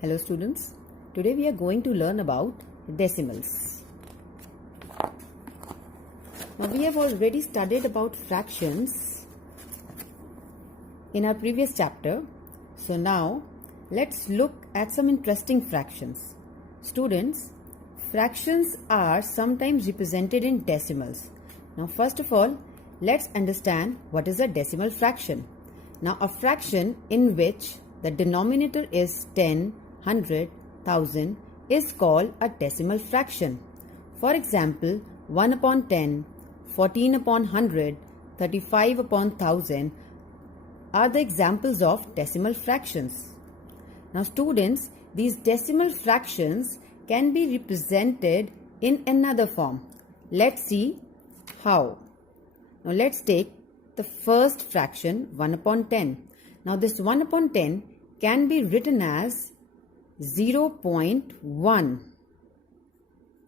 Hello students, today we are going to learn about decimals. Now we have already studied about fractions in our previous chapter. So now let's look at some interesting fractions. Students, fractions are sometimes represented in decimals. Now first of all, let's understand what is a decimal fraction. Now a fraction in which the denominator is 10, 100, 1000 is called a decimal fraction. For example, 1 upon 10, 14 upon 100, 35 upon 1000 are the examples of decimal fractions. Now students, these decimal fractions can be represented in another form. Let's see how. Now let's take the first fraction 1 upon 10. Now this 1 upon 10 can be written as 0.1.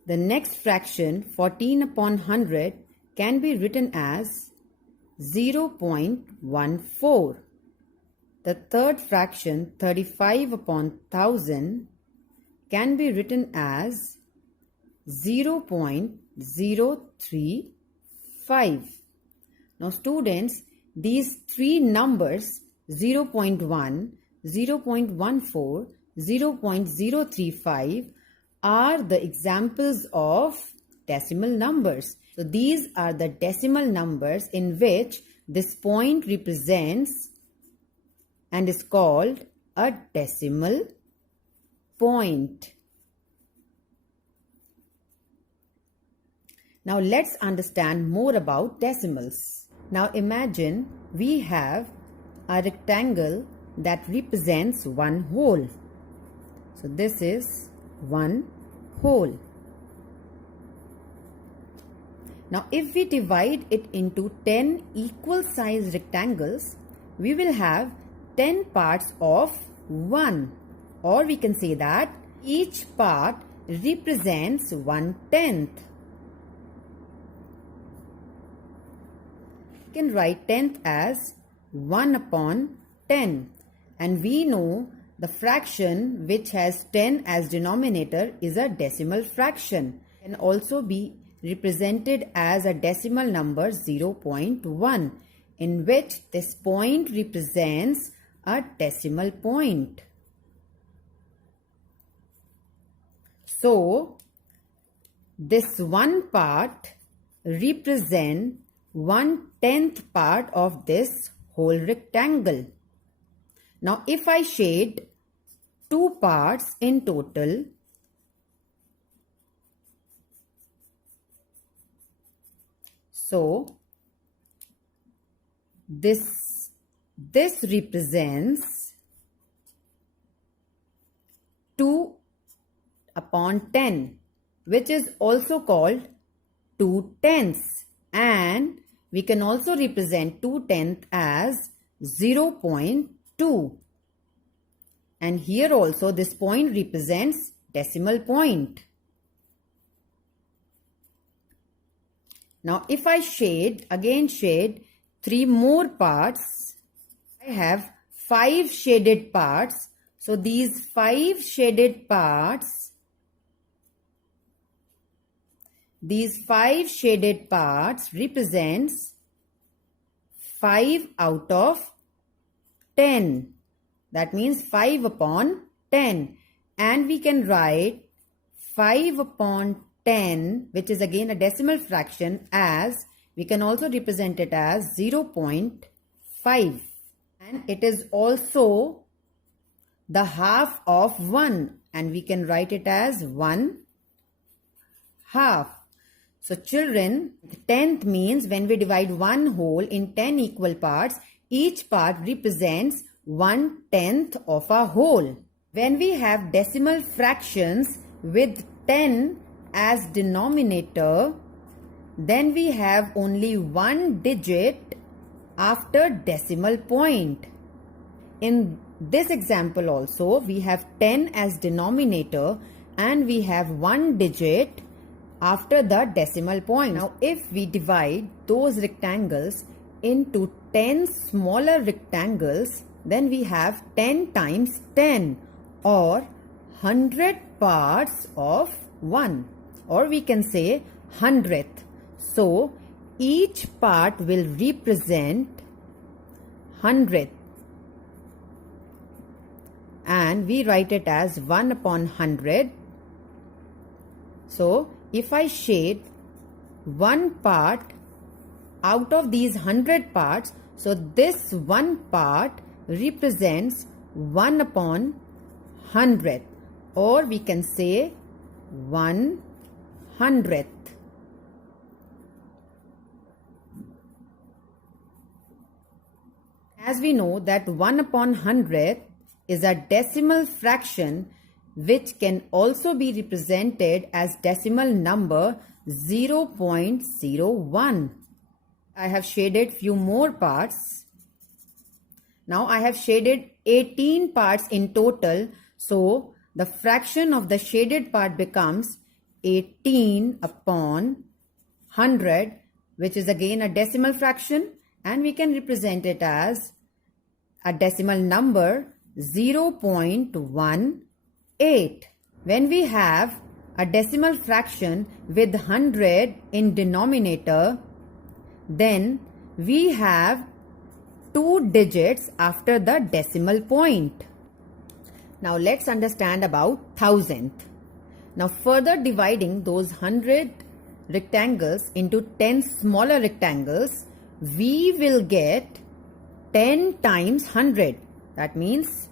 The next fraction 14 upon 100 can be written as 0.14. The third fraction 35 upon 1000 can be written as 0.035. Now students, these three numbers 0.1, 0.14, 0.035 are the examples of decimal numbers. So these are the decimal numbers in which this point represents and is called a decimal point. Now let's understand more about decimals. Now imagine we have a rectangle that represents one whole. So this is one whole. Now if we divide it into 10 equal sized rectangles, we will have 10 parts of 1, or we can say that each part represents 1/10. We can write 10th as 1 upon 10, and we know the fraction which has 10 as denominator is a decimal fraction. It can also be represented as a decimal number 0.1, in which this point represents a decimal point. So this one part represents 1/10 part of this whole rectangle. Now if I shade two parts in total, so this represents 2 upon 10, which is also called 2/10, and we can also represent 2/10 as 0.2. And here also this point represents decimal point. Now if I shade 3 more parts, I have 5 shaded parts. So these 5 shaded parts represents 5 out of 10. That means 5 upon 10. And we can write 5 upon 10, which is again a decimal fraction, as we can also represent it as 0.5. And it is also the half of 1, and we can write it as 1/2. So children, 10th means when we divide one whole in 10 equal parts, each part represents 1/10 of a whole. When we have decimal fractions with 10 as denominator, then we have only one digit after decimal point. In this example also, we have 10 as denominator and we have one digit after the decimal point. Now if we divide those rectangles into 10 smaller rectangles, then we have 10 times 10 or 100 parts of 1, or we can say 100th. So each part will represent 100th, and we write it as 1 upon 100. So if I shade one part out of these 100 parts, so this one part represents 1 upon 100, or we can say 1/100th. As we know that 1 upon 100th is a decimal fraction which can also be represented as decimal number 0.01. I have shaded few more parts. Now I have shaded 18 parts in total. So the fraction of the shaded part becomes 18 upon 100, which is again a decimal fraction, and we can represent it as a decimal number 0.18. When we have a decimal fraction with 100 in denominator, then we have 2 digits after the decimal point. Now let's understand about thousandth. Now further dividing those 100 rectangles into 10 smaller rectangles, we will get 10 times 100. That means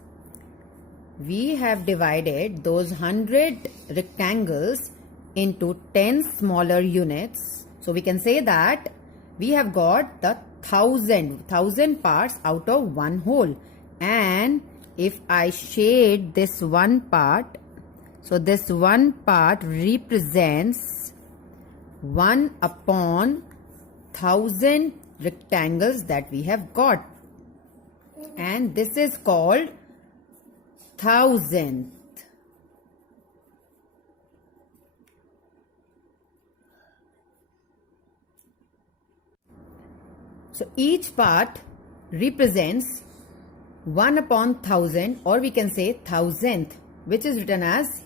we have divided those 100 rectangles into 10 smaller units. So we can say that we have got the 1000 parts out of one whole. And if I shade this one part, so this one part represents 1 upon 1000 rectangles that we have got. And this is called thousandth. So each part represents 1 upon 1000, or we can say thousandth, which is written as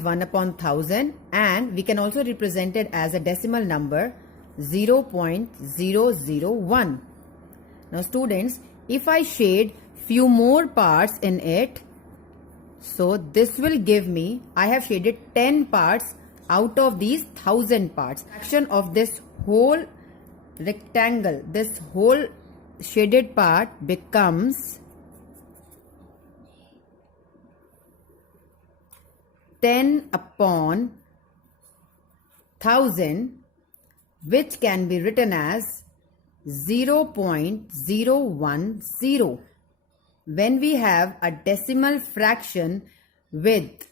1 upon 1000, and we can also represent it as a decimal number 0.001. Now students, if I shade few more parts in it, so this will give me, I have shaded 10 parts out of these 1000 parts. Fraction of this whole rectangle, this whole shaded part becomes 10 upon 1000, which can be written as 0.010. When we have a decimal fraction with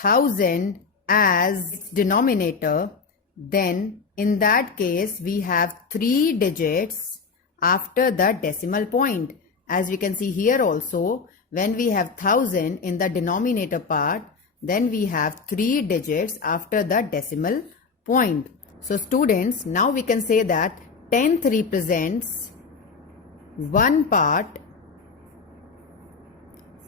1000 as its denominator, then in that case we have 3 digits after the decimal point. As we can see here also, when we have 1000 in the denominator part, then we have 3 digits after the decimal point. So students, now we can say that 10th represents one part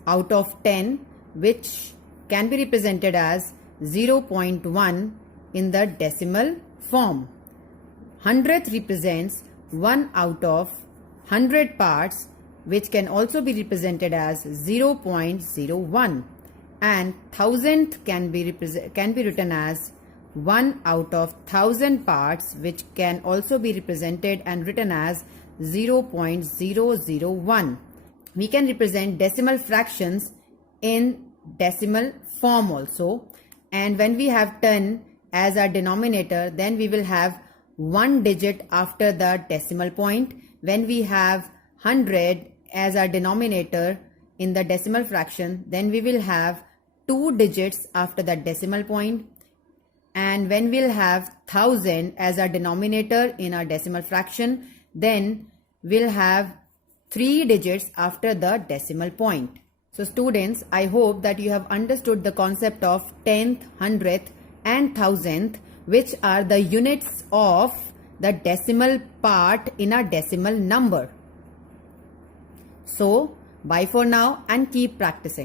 out of 10, which can be represented as 0.1 in the decimal form. 100th represents 1 out of 100 parts, which can also be represented as 0.01, and 1000th can be written as 1 out of 1000 parts, which can also be represented and written as 0.001. We can represent decimal fractions in decimal form also, and when we have 10 as our denominator, then we will have 1 digit after the decimal point. When we have 100 as our denominator in the decimal fraction, then we will have 2 digits after the decimal point. And when we'll have 1000 as our denominator in our decimal fraction, then we'll have 3 digits after the decimal point. So students, I hope that you have understood the concept of 10th, 100th and 1000th, which are the units of the decimal part in a decimal number. So bye for now and keep practicing.